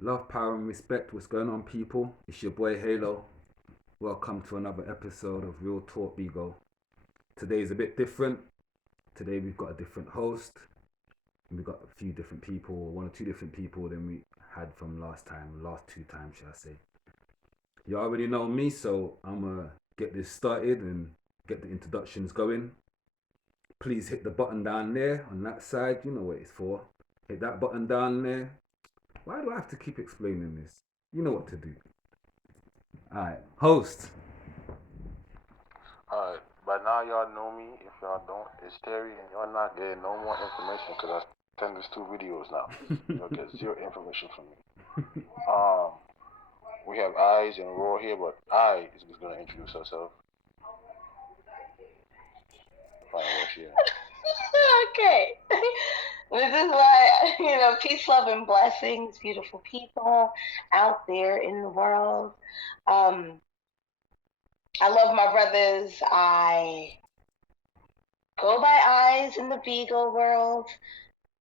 Love, power, and respect. What's going on, people? It's your boy Halo. Welcome to another episode of Real Talk Bigo. Today is a bit different. Today we've got a different host. And we've got a few different people, one or two different people than we had from last two times, shall I say. You already know me, so I'm gonna get this started and get the introductions going. Please hit the button down there on that side. You know what it's for. Hit that button down there. Why do I have to keep explaining this? You know what to do. Alright, host. Alright, by now y'all know me. If y'all don't, it's Terry, and y'all not getting no more information because I send this 2 videos now. You'll get zero information from me. We have Eyes and Raw here, but I is gonna introduce herself. Find where she is. Okay. This is why, peace, love, and blessings, beautiful people out there in the world. I love my brothers. I go by eyes in the Bigo world.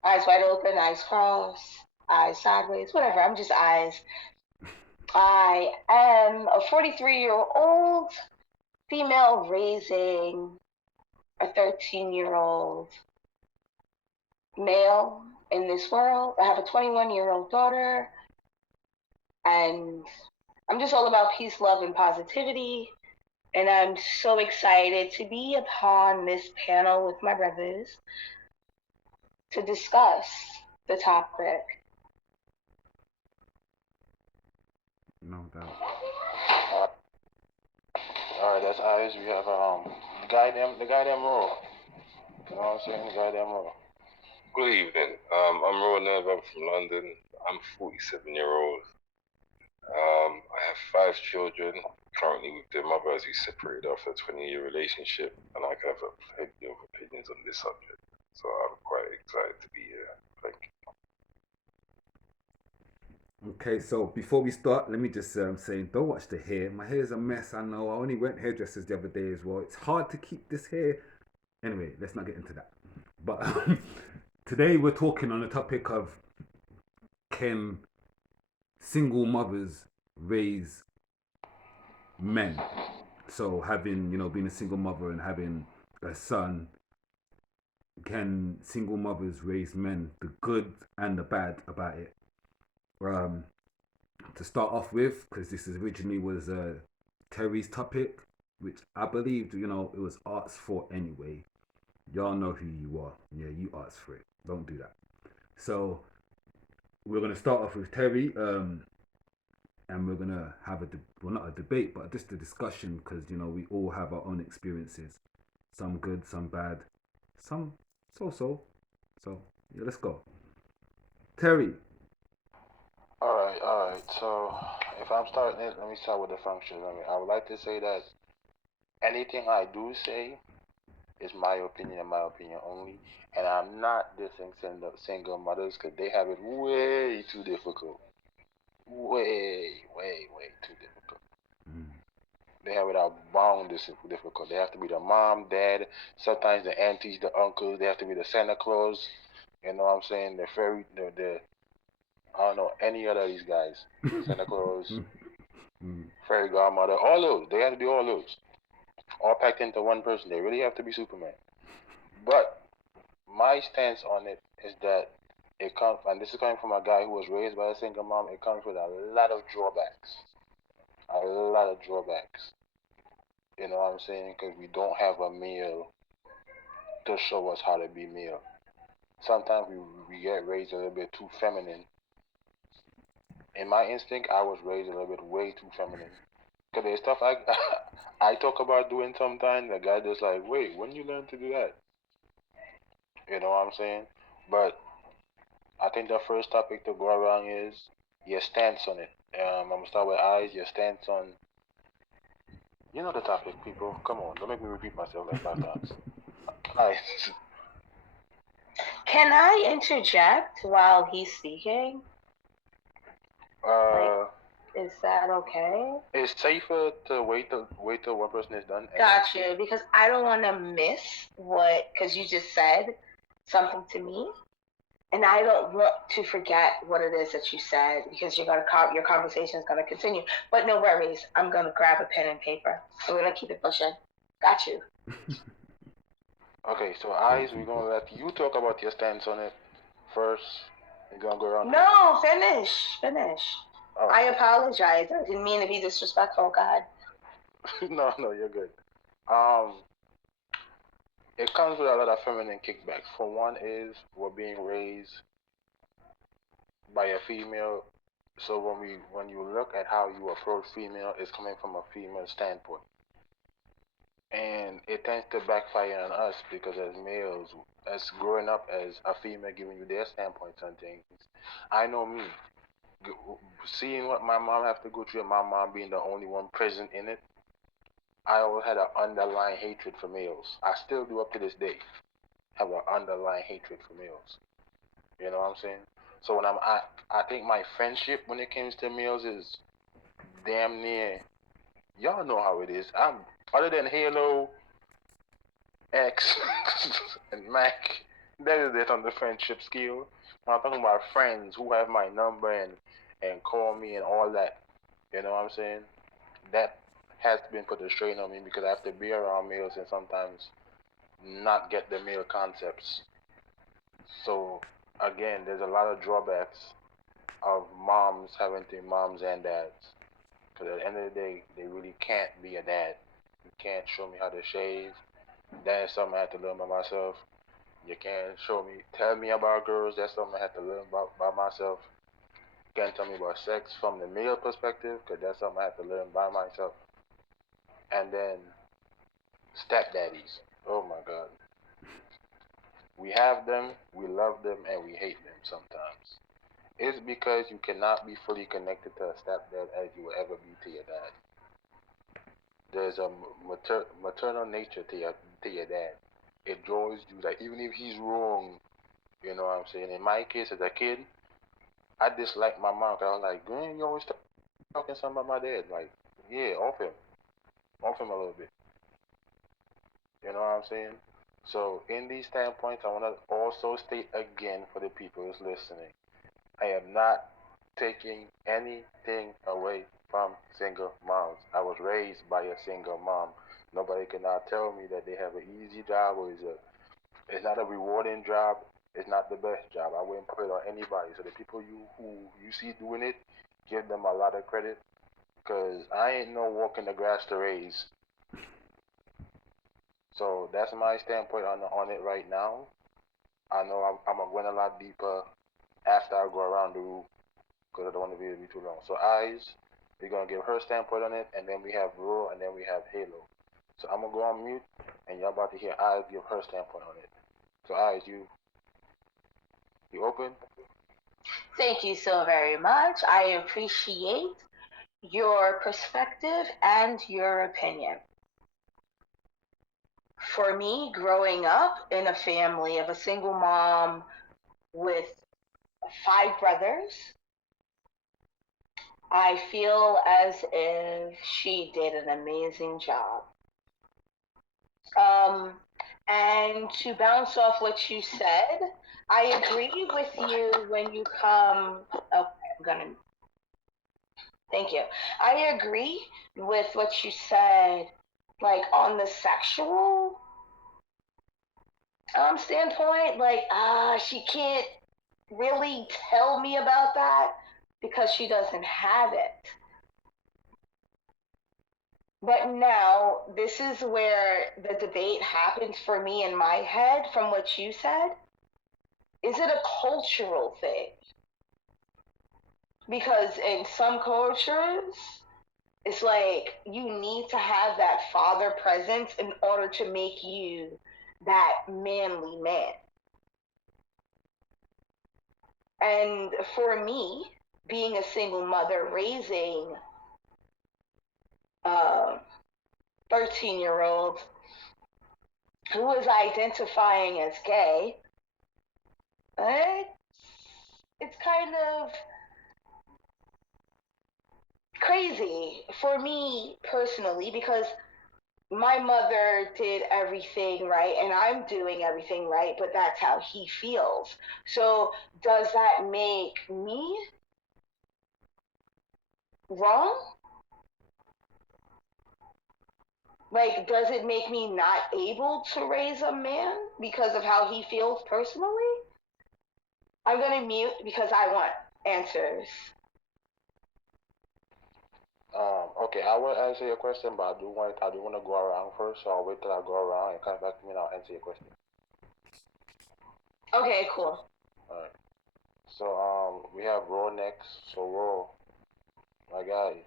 Eyes wide open, eyes crossed, eyes sideways, whatever. I'm just eyes. I am a 43-year-old female raising a 13-year-old male in this world. I have a 21-year-old daughter, and I'm just all about peace, love, and positivity. And I'm so excited to be upon this panel with my brothers to discuss the topic. No doubt. Alright, that's Eyes. We have the guy named Raw. You know what I'm saying? The guy named Raw. Good evening. I'm Rawnerve. I'm from London. I'm 47-year-old. I have 5 children. Currently with their mother as we separated after a 20-year relationship, and I have plenty of opinions on this subject. So I'm quite excited to be here. Thank you. Okay, so before we start, let me just say I'm saying don't watch the hair. My hair's a mess. I know. I only went hairdressers the other day as well. It's hard to keep this hair. Anyway, let's not get into that. But today we're talking on the topic of can single mothers raise men? So having, being a single mother and having a son, can single mothers raise men? The good and the bad about it. Um, to start off with, because this originally was Terry's topic, which I believed, it was arts for anyway. Y'all know who you are. Yeah, you asked for it. Don't do that. So we're gonna start off with Terry, and we're gonna have well, not a debate, but just a discussion, because we all have our own experiences. Some good, some bad, some so. So yeah, let's go. Terry. Alright. So if I'm starting it, let me start with the function. I would like to say that anything I do say is my opinion and my opinion only. And I'm not dissing single mothers because they have it way too difficult. Way too difficult. They have it outbound difficult. They have to be the mom, dad, sometimes the aunties, the uncles. They have to be the Santa Claus. You know what I'm saying? The fairy, the I don't know any other of these guys. Santa Claus, fairy godmother, all those. They have to do all those. All packed into one person. They really have to be Superman. But my stance on it is that it comes, and this is coming from a guy who was raised by a single mom. It comes with a lot of drawbacks. A lot of drawbacks. You know what I'm saying? Because we don't have a male to show us how to be male. Sometimes we get raised a little bit too feminine. In my instinct, I was raised a little bit way too feminine. Because there's stuff I talk about doing sometimes. The guy just like, wait, when you learn to do that? You know what I'm saying? But I think the first topic to go around is your stance on it. I'm gonna start with Eyes. Your stance on, you know the topic, people. Come on, don't make me repeat myself like 5 times. Eyes. Can I interject while he's speaking? Is that okay? It's safer to wait till one person is done. Gotcha, because I don't want to miss because you just said something to me, And I don't want to forget what it is that you said because your conversation is gonna continue. But no worries, I'm gonna grab a pen and paper. I'm gonna keep it pushing. Got you. Okay, so Eyes, we're gonna let you talk about your stance on it first. We're gonna go around. No, finish. Oh. I apologize. I didn't mean to be disrespectful. God. No, you're good. It comes with a lot of feminine kickbacks. For one, is we're being raised by a female, so when you look at how you approach female, it's coming from a female standpoint, and it tends to backfire on us because as males, as growing up as a female giving you their standpoints on things. I know me, seeing what my mom have to go through, and my mom being the only one present in it, I always had an underlying hatred for males. I still do up to this day. Have an underlying hatred for males. You know what I'm saying? So when I think my friendship when it comes to males is damn near. Y'all know how it is. I'm other than Halo, X, and Mac. That is it on the friendship scale. I'm talking about friends who have my number and call me and all that. You know what I'm saying? That has been put a strain on me because I have to be around males and sometimes not get the male concepts. So again, there's a lot of drawbacks of moms having to be moms and dads. Because at the end of the day, they really can't be a dad. You can't show me how to shave. That is something I have to learn by myself. You can't tell me about girls. That's something I have to learn about by myself. You can't tell me about sex from the male perspective, because that's something I have to learn by myself. And then stepdaddies. Oh my God. We have them, we love them, and we hate them sometimes. It's because you cannot be fully connected to a stepdad as you will ever be to your dad. There's a maternal nature to your dad. It draws you, like, even if he's wrong, you know what I'm saying? In my case, as a kid, I disliked my mom because I was like, "Granny, you always talking something about my dad." Like, yeah, off him a little bit. You know what I'm saying? So in these standpoints, I want to also state again for the people who's listening, I am not taking anything away from single moms. I was raised by a single mom. Nobody cannot tell me that they have an easy job or it's not a rewarding job. It's not the best job. I wouldn't put it on anybody. So the people who you see doing it, give them a lot of credit, because I ain't no walking the grass to raise. So that's my standpoint on it right now. I know I'm going a lot deeper after I go around the room because I don't want to be too long. So Eyes, we're going to give her standpoint on it, and then we have Raw, and then we have Halo. So I'm going to go on mute, and y'all about to hear Eyes give her standpoint on it. So Eyes, you open? Thank you so very much. I appreciate your perspective and your opinion. For me, growing up in a family of a single mom with 5 brothers, I feel as if she did an amazing job. And to bounce off what you said, I agree with you when you come. Okay, thank you. I agree with what you said, like on the sexual standpoint. Like, she can't really tell me about that because she doesn't have it. But now, this is where the debate happens for me in my head from what you said. Is it a cultural thing? Because in some cultures, it's like you need to have that father presence in order to make you that manly man. And for me, being a single mother raising 13-year-old who is identifying as gay, it's kind of crazy for me personally because my mother did everything right and I'm doing everything right, but that's how he feels. So does that make me wrong? Like, does it make me not able to raise a man because of how he feels personally? I'm gonna mute because I want answers. Okay, I will answer your question, but I do want to go around first, so I'll wait till I go around and come back to me and I'll answer your question. Okay, cool. Alright. So we have Raw next. So Raw, my guy.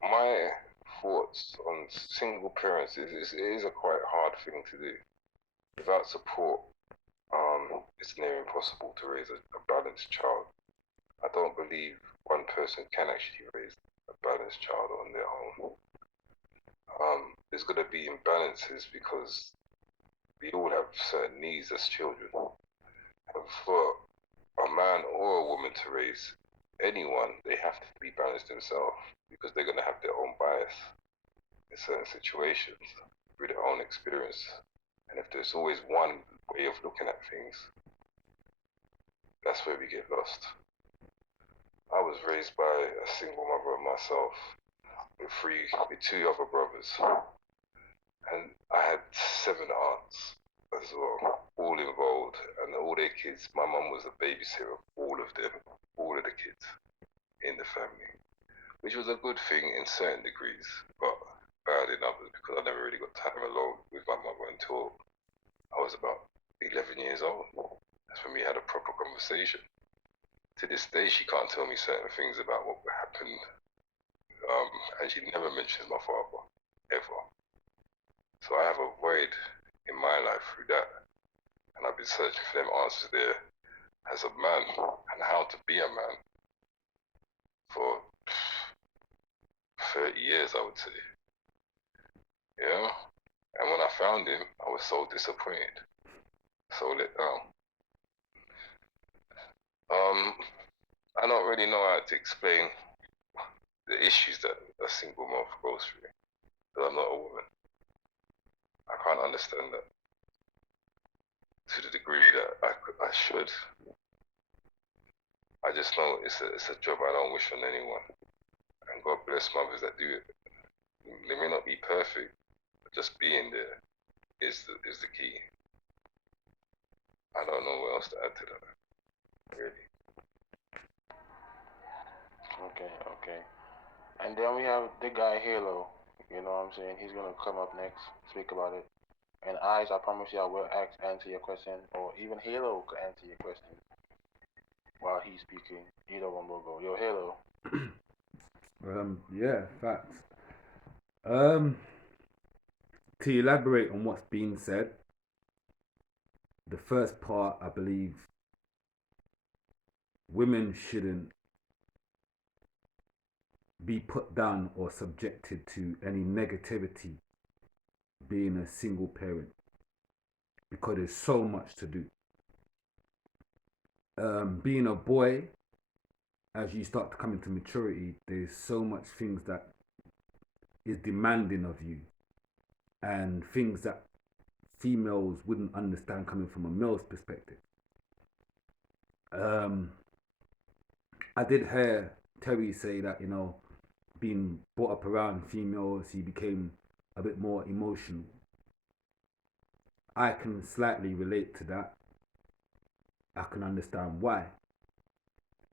My thoughts on single parents is it is a quite hard thing to do. Without support, it's near impossible to raise a balanced child. I don't believe one person can actually raise a balanced child on their own. There's going to be imbalances because we all have certain needs as children. And for a man or a woman to raise anyone, they have to be balanced themselves because they're going to have their own bias in certain situations through their own experience. And if there's always one way of looking at things, that's where we get lost. I was raised by a single mother myself with two other brothers. And I had 7 aunts as well, all involved, and all their kids. My mum was a babysitter of all of them, all of the kids in the family, which was a good thing in certain degrees, but bad in others because I never really got time alone with my mother until I was about 11 years old. That's when we had a proper conversation. To this day, she can't tell me certain things about what happened, and she never mentions my father, ever. So I have a void in my life through that, and I've been searching for them answers there as a man and how to be a man for 30 years, I would say. Yeah, and when I found him, I was so disappointed, so let down. I don't really know how to explain the issues that a single mother goes through, because I'm not a woman. I can't understand that to the degree that I should. I just know it's a job I don't wish on anyone. And God bless mothers that do it. They may not be perfect, but just being there is the key. I don't know what else to add to that, really. Okay. And then we have the guy Halo. You know what I'm saying? He's gonna come up next, speak about it. And Eyes, I promise you I will answer your question, or even Halo could answer your question while he's speaking. Either one will go. Yo, Halo. Yeah, facts. To elaborate on what's been said, the first part, I believe women shouldn't be put down or subjected to any negativity being a single parent because there's so much to do. Being a boy, as you start to come into maturity, there's so much things that is demanding of you and things that females wouldn't understand coming from a male's perspective. I did hear Terry say that, being brought up around females, he became a bit more emotional. I can slightly relate to that. I can understand why.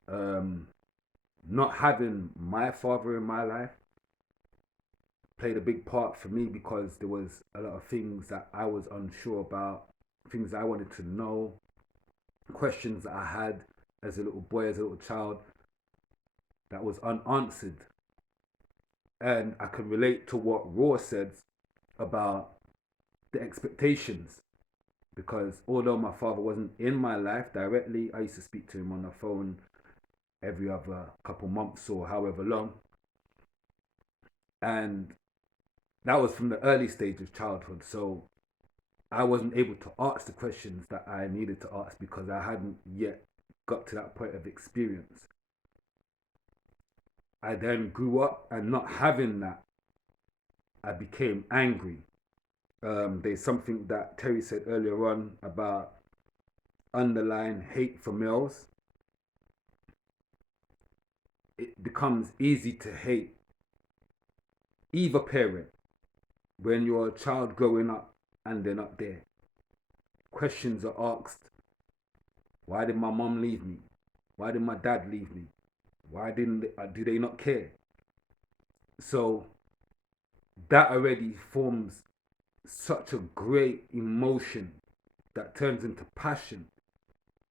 Not having my father in my life played a big part for me because there was a lot of things that I was unsure about, things I wanted to know, questions that I had as a little boy, as a little child, that was unanswered. And I can relate to what Raw said about the expectations, because although my father wasn't in my life directly, I used to speak to him on the phone every other couple months or however long. And that was from the early stage of childhood. So I wasn't able to ask the questions that I needed to ask because I hadn't yet got to that point of experience. I then grew up, and not having that, I became angry. There's something that Terry said earlier on about underlying hate for males. It becomes easy to hate either parent when you're a child growing up and they're not there. Questions are asked. Why did my mom leave me? Why did my dad leave me? Why do they not care? So that already forms such a great emotion that turns into passion,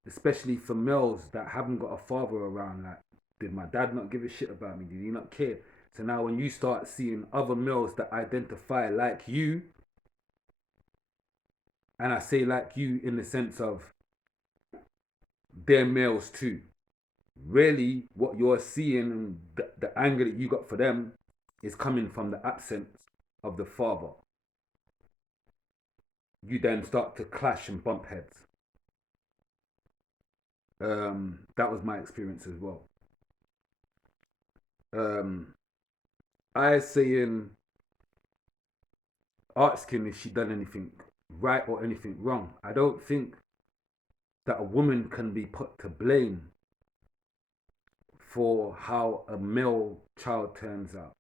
especially for males that haven't got a father around. Like, did my dad not give a shit about me? Did he not care? So now when you start seeing other males that identify like you, and I say like you in the sense of they're males too, really what you're seeing and the anger that you got for them is coming from the absence of the father. You then start to clash and bump heads. That was my experience as well. I saying, asking if she done anything right or anything wrong. I don't think that a woman can be put to blame for how a male child turns out.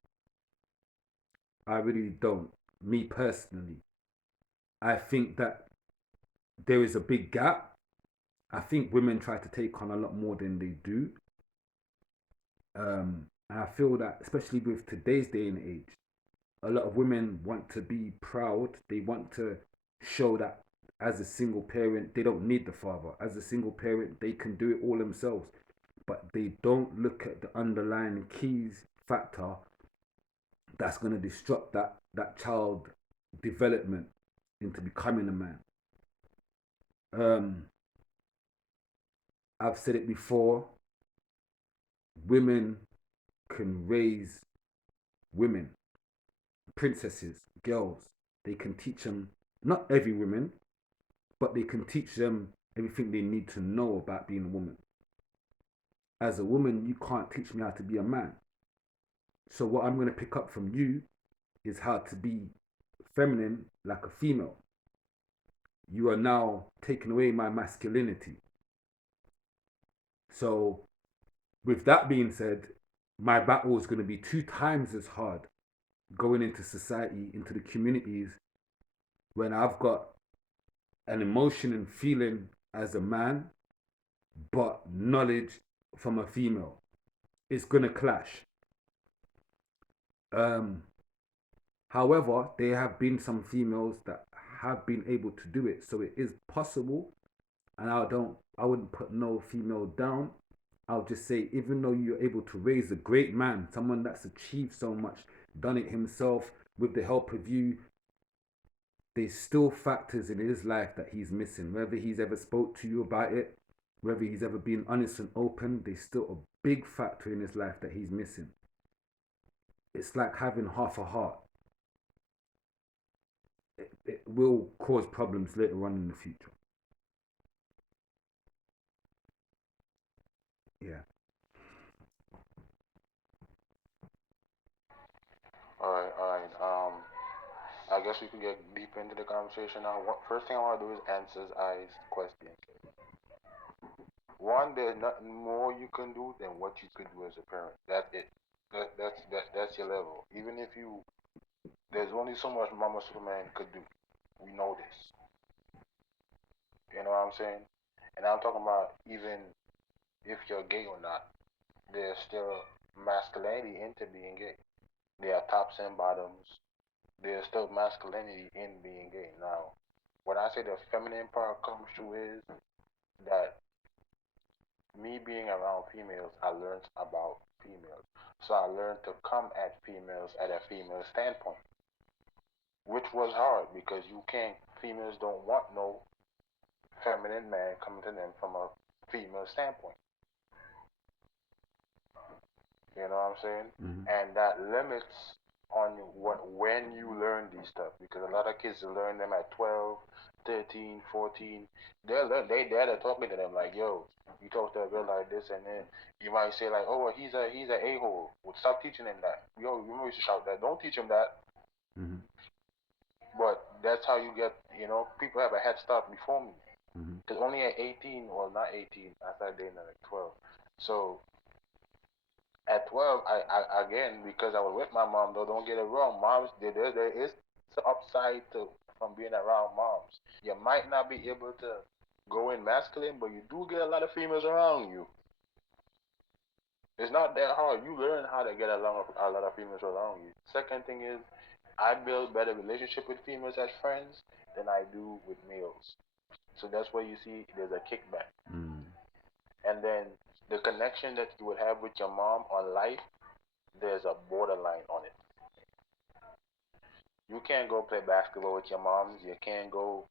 I really don't. Me personally, I think that there is a big gap. I think women try to take on a lot more than they do. And I feel that, especially with today's day and age, a lot of women want to be proud. They want to show that as a single parent, they don't need the father. As a single parent, they can do it all themselves. But they don't look at the underlying keys factor that's going to disrupt that child development into becoming a man. I've said it before, women can raise women, princesses, girls. They can teach them, not every woman, but they can teach them everything they need to know about being a woman. As a woman, you can't teach me how to be a man. So what I'm going to pick up from you is how to be feminine like a female. You are now taking away my masculinity. So with that being said, my battle is going to be 2 times as hard going into society, into the communities, when I've got an emotion and feeling as a man, but knowledge from a female. It's going to clash. However, there have been some females that have been able to do it, so it is possible. And I wouldn't put no female down. I'll just say, even though you're able to raise a great man, someone that's achieved so much, done it himself with the help of you, there's still factors in his life that he's missing. Whether he's ever spoke to you about it, whether he's ever been honest and open, there's still a big factor in his life that he's missing. It's like having half a heart. It will cause problems later on in the future. Yeah. All right. I guess we can get deep into the conversation now. First thing I want to do is answer I's question. One, there's nothing more you can do than what you could do as a parent. That's it. That's your level. Even if there's only so much Mama Superman could do. We know this. You know what I'm saying? And I'm talking about even if you're gay or not, there's still masculinity into being gay. There are tops and bottoms. There's still masculinity in being gay. Now, when I say the feminine part comes through is that me being around females, I learned about females. So I learned to come at females at a female standpoint, which was hard because females don't want no feminine man coming to them from a female standpoint. You know what I'm saying? Mm-hmm. And that limits on when you learn these stuff because a lot of kids learn them at 12, 13, 14, they dad are talking to them like, yo, you talk to a girl like this, and then you might say like, oh, well, he's a a-hole. Well, stop teaching him that. Yo, you know you should shout that. Don't teach him that. Mm-hmm. But that's how you get, people have a head start before me. Mm-hmm. Because only at 18, or not 18, I started dating at like 12. So at 12, I again, because I was with my mom, though, don't get it wrong, moms, there is the upside to from being around moms. You might not be able to go in masculine, but you do get a lot of females around you. It's not that hard. You learn how to get along with a lot of females around you. Second thing is, I build better relationship with females as friends than I do with males. So that's where you see there's a kickback. Mm. And then the connection that you would have with your mom on life, there's a borderline on it. You can't go play basketball with your moms. You can't go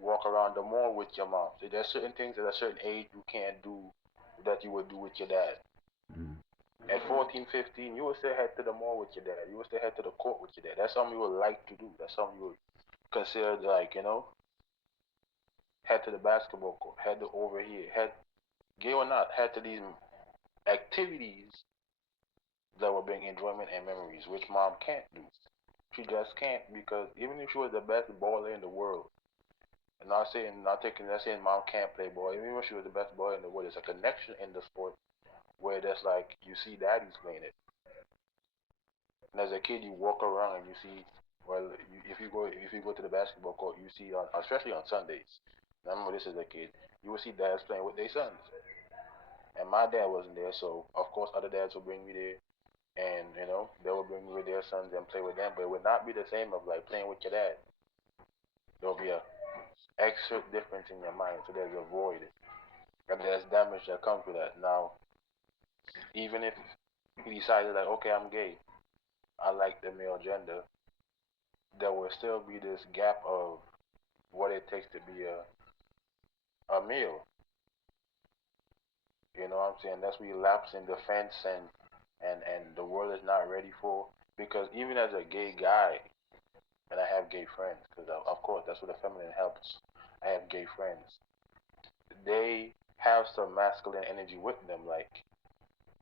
walk around the mall with your mom. So there's certain things at a certain age you can't do that you would do with your dad. Mm. At 14, 15, you will still head to the mall with your dad. You will still head to the court with your dad. That's something you would like to do. That's something you would consider like, head to the basketball court, head to over here, head, gay or not, head to these activities that will bring enjoyment and memories, which mom can't do. She just can't, because even if she was the best baller in the world, and not saying mom can't play ball, even if she was the best baller in the world, there's a connection in the sport where there's like you see daddies playing it. And as a kid, you walk around and you see, well, if you go to the basketball court, you see especially on Sundays. And I remember this as a kid, you will see dads playing with their sons. And my dad wasn't there, so of course other dads will bring me there, and they will bring me with their sons and play with them. But it would not be the same of like playing with your dad. There'll be a extra difference in your mind, so there's a void, and there's damage that comes with that. Now, even if you decided like, okay, I'm gay, I like the male gender, there will still be this gap of what it takes to be a male. You know what I'm saying? That's where you lapse in defense, and the world is not ready for, because even as a gay guy, and I have gay friends, because of course that's what the feminine helps. I have gay friends. They have some masculine energy with them, like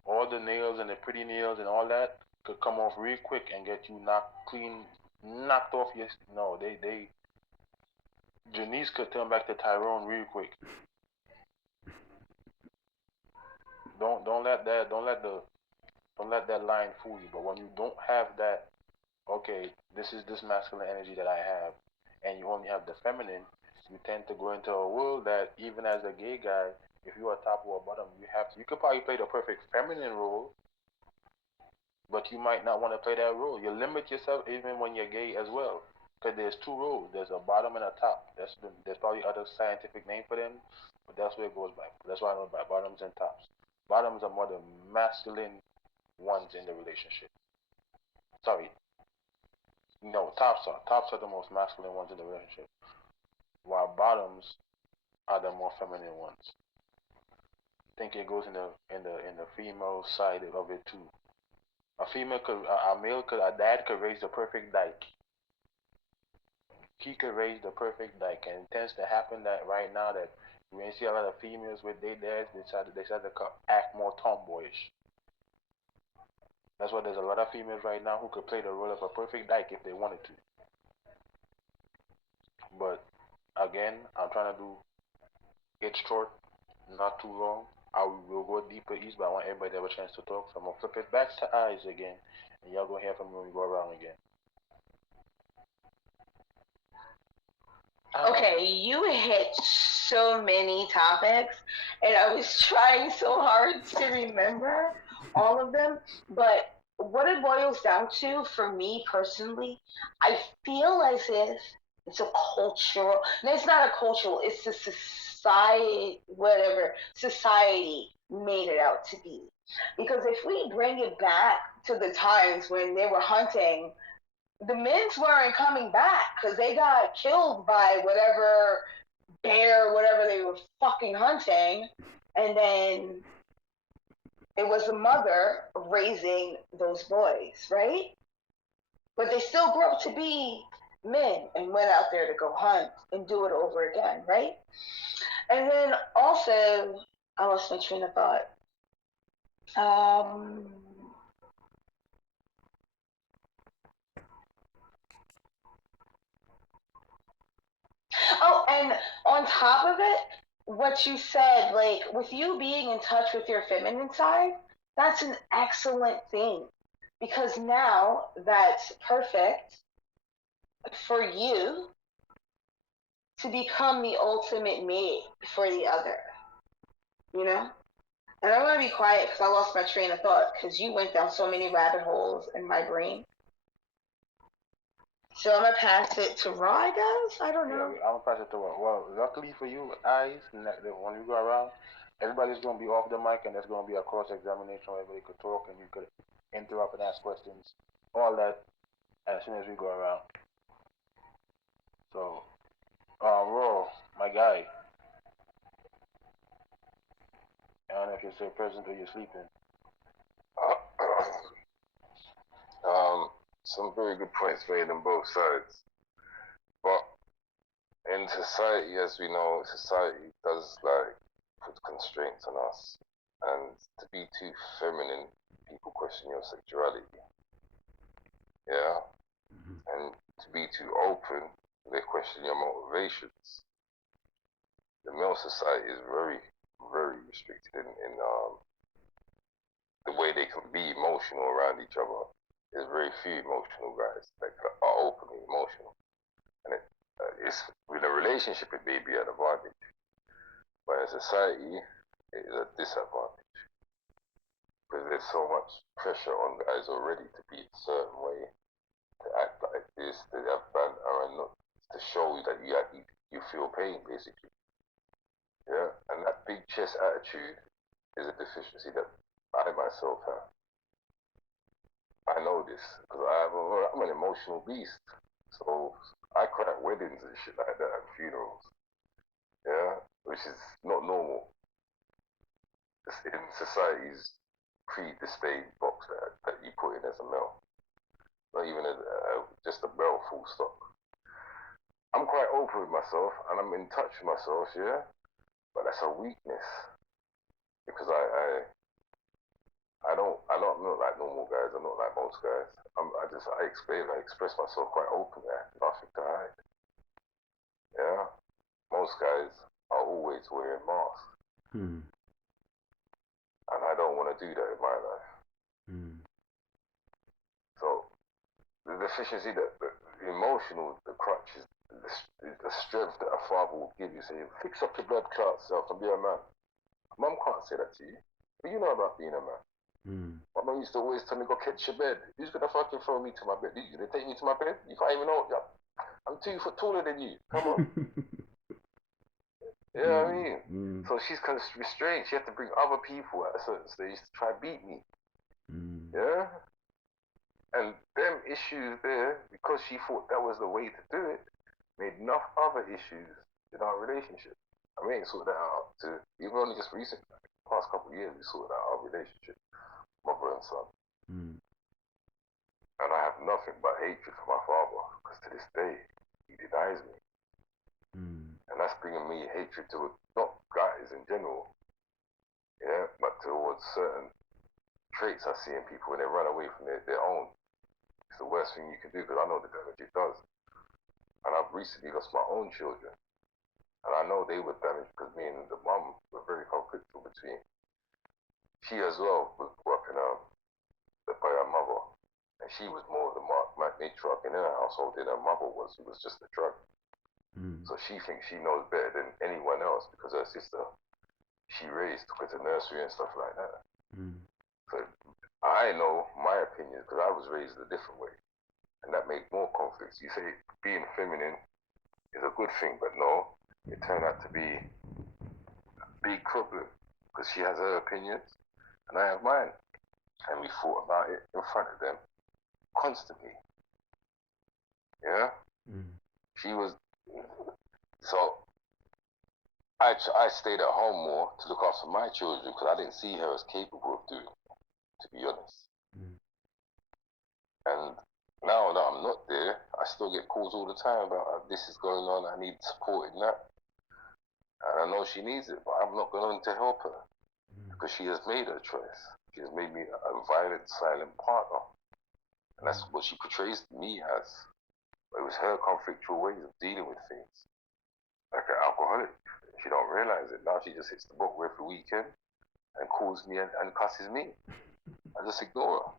all the nails and the pretty nails and all that could come off real quick and get you knocked off your. No, they Janice could turn back to Tyrone real quick. Don't let that line fool you. But when you don't have that, okay, this is this masculine energy that I have, and you only have the feminine, you tend to go into a world that even as a gay guy, if you are top or bottom, you could probably play the perfect feminine role, but you might not want to play that role. You limit yourself even when you're gay as well. Because there's two roles. There's a bottom and a top. There's probably other scientific name for them, but that's where it goes by. That's why I know by bottoms and tops. Bottoms are more the masculine ones in the relationship. Sorry. No, tops are. Tops are the most masculine ones in the relationship, while bottoms are the more feminine ones. I think it goes in the female side of it too. A dad could raise the perfect dyke. He could raise the perfect dyke, and it tends to happen that right now that we see a lot of females with their dads, they decide to act more tomboyish. That's why there's a lot of females right now who could play the role of a perfect dyke if they wanted to. But again, I'm trying to do it short, not too long. I will go deeper east, but I want everybody to have a chance to talk. So I'm gonna flip it back to Eyes again, and y'all gonna hear from me when we go around again. Okay, you hit so many topics, and I was trying so hard to remember all of them. But what it boils down to, for me personally, I feel as if it's a cultural, and it's not a cultural, it's a society, whatever society made it out to be. Because if we bring it back to the times when they were hunting, the men's weren't coming back because they got killed by whatever bear, whatever they were fucking hunting, and then it was the mother raising those boys, right? But they still grew up to be men and went out there to go hunt and do it over again, right? And then also, I lost my train of thought. Um, oh, and on top of it, what you said, like with you being in touch with your feminine side, that's an excellent thing because now that's perfect for you to become the ultimate mate for the other, you know? And I'm gonna be quiet because I lost my train of thought because you went down so many rabbit holes in my brain. So I'm gonna pass it to Raw, I guess. I don't know. Yeah, I'm gonna pass it to Raw. Well, luckily for you, Eyes, when you go around, everybody's gonna be off the mic and there's gonna be a cross examination where everybody could talk and you could interrupt and ask questions. All that as soon as we go around. So, Raw, my guy. I don't know if you're still present or you're sleeping. Some very good points made on both sides. But in society, as we know, society does like put constraints on us. And to be too feminine, people question your sexuality. Yeah? And to be too open, they question your motivations. The male society is very, very restricted in the way they can be emotional around each other. There's very few emotional guys that are openly emotional. And it's with a relationship, it may be an advantage. But in society, it is a disadvantage. Because there's so much pressure on guys already to be a certain way, to act like this, to have banter and not to show you that you feel pain, basically. Yeah, and that big chest attitude is a deficiency that I myself have. I know this because I'm an emotional beast. So I cry at weddings and shit like that and funerals. Yeah, which is not normal. It's in society's predestined box that you put in as a male. Not even just a male full stop. I'm quite open with myself and I'm in touch with myself, yeah? But that's a weakness. Because I'm not like normal guys. I'm not like most guys. I express myself quite openly. I have nothing to hide. Yeah, most guys are always wearing masks, and I don't want to do that in my life. So the deficiency, the emotional, the crutch is the strength that a father will give you. Saying, fix up your blood clot self and be a man. Mum can't say that to you, but you know about being a man. My mum used to always tell me, go catch your bed. Who's going to fucking throw me to my bed? You going to take me to my bed? You can't even know. I'm 2 foot taller than you. Come on. You know what I mean? So she's kind of restrained. She had to bring other people at a certain stage to try to beat me. Yeah? And them issues there, because she thought that was the way to do it, made enough other issues in our relationship. I mean, sort that out to, even only just recently, like, the past couple of years, we sorted out our relationship. Mother and son. And I have nothing but hatred for my father because to this day he denies me. And that's bringing me hatred to not guys in general, yeah, but towards certain traits I see in people when they run away from their own. It's the worst thing you can do because I know the damage it does. And I've recently lost my own children. And I know they were damaged because me and the mum were very conflictual between. She as well was brought up by her mother, and she was more of the matriarch in her household than her mother was, who was just a drug. So she thinks she knows better than anyone else because her sister she raised, took her to nursery and stuff like that. So I know my opinion because I was raised a different way, and that made more conflicts. You say being feminine is a good thing, but no, it turned out to be a big problem because she has her opinions and I have mine. And we fought about it in front of them constantly. Yeah? She was... So, I stayed at home more to look after my children because I didn't see her as capable of doing it, to be honest. And now that I'm not there, I still get calls all the time about this is going on, I need support in that. And I know she needs it, but I'm not going to help her because she has made her choice. She has made me a violent, silent partner. And that's what she portrays me as. But it was her conflictual ways of dealing with things. Like an alcoholic. She don't realize it. Now she just hits the book every weekend and calls me and cusses me. I just ignore her.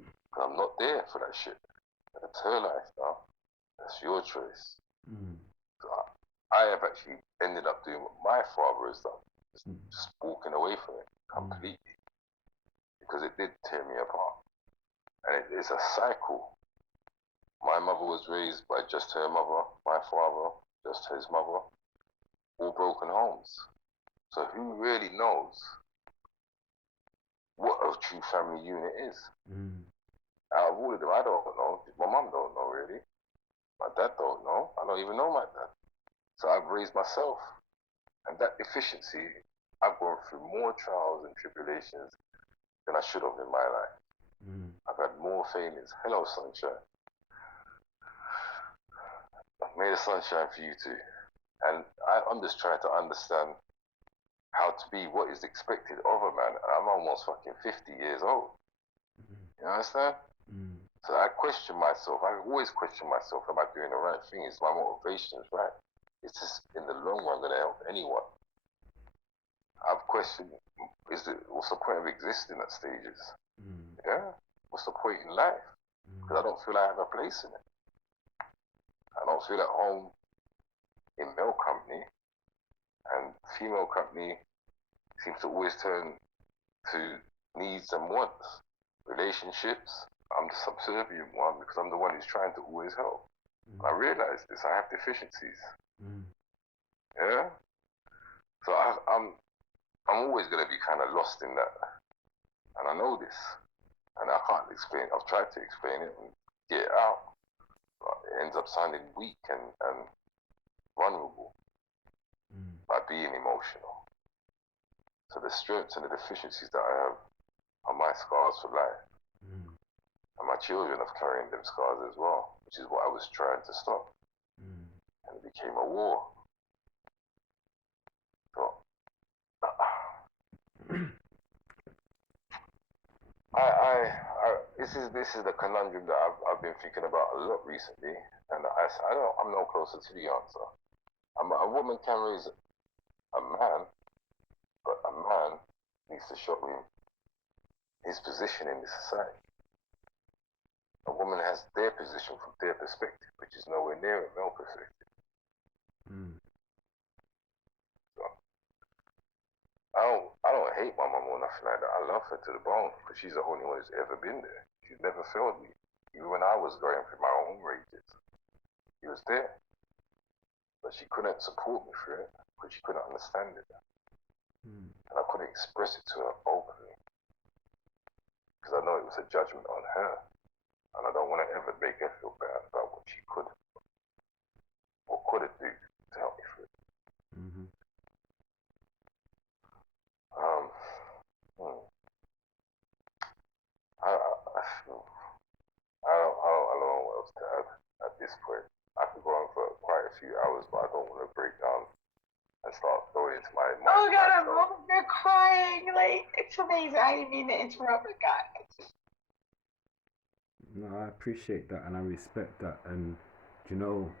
Because I'm not there for that shit. That's her life now. That's your choice. So I have actually ended up doing what my father has done. Just walking away from it completely. Because it did tear me apart. And it's a cycle. My mother was raised by just her mother, my father, just his mother, all broken homes. So who really knows what a true family unit is? Out of all of them, I don't know. My mum don't know really. My dad don't know. I don't even know my dad. So I've raised myself. And that deficiency, I've gone through more trials and tribulations than I should have in my life. I've had more failures. Hello, sunshine. May the sunshine for you too. And I'm just trying to understand how to be what is expected of a man. I'm almost fucking 50 years old. You understand? So I question myself. I always question myself. Am I doing the right thing? Is my motivation right? Is this in the long run going to help anyone? I've questioned, what's the point of existing at stages? Yeah? What's the point in life? Because I don't feel I have a place in it. I don't feel at home in male company, and female company seems to always turn to needs and wants. Relationships, I'm the subservient one because I'm the one who's trying to always help. I realize this, I have deficiencies. Yeah? So I'm always going to be kind of lost in that. And I know this. And I can't explain, I've tried to explain it and get it out. But it ends up sounding weak and vulnerable by being emotional. So the strengths and the deficiencies that I have are my scars for life. And my children have carrying them scars as well, which is what I was trying to stop. And it became a war. So, this is the conundrum that I've been thinking about a lot recently, and I'm no closer to the answer. A woman can raise a man, but a man needs to show him his position in the society. A woman has their position from their perspective, which is nowhere near a male perspective. So, I don't hate my mum or nothing like that. I love her to the bone because she's the only one who's ever been there. She's never failed me. Even when I was going through my own rages, she was there. But she couldn't support me through it because she couldn't understand it. And I couldn't express it to her openly because I know it was a judgment on her. And I don't want to ever make her feel bad about what she could or couldn't do to help me through it. I don't know what else to add at this point. I could go on for quite a few hours, but I don't want to break down and start going into my mind. Oh God, I'm over here crying. Like, it's amazing. I didn't mean to interrupt, but God. No, I appreciate that and I respect that. And you know,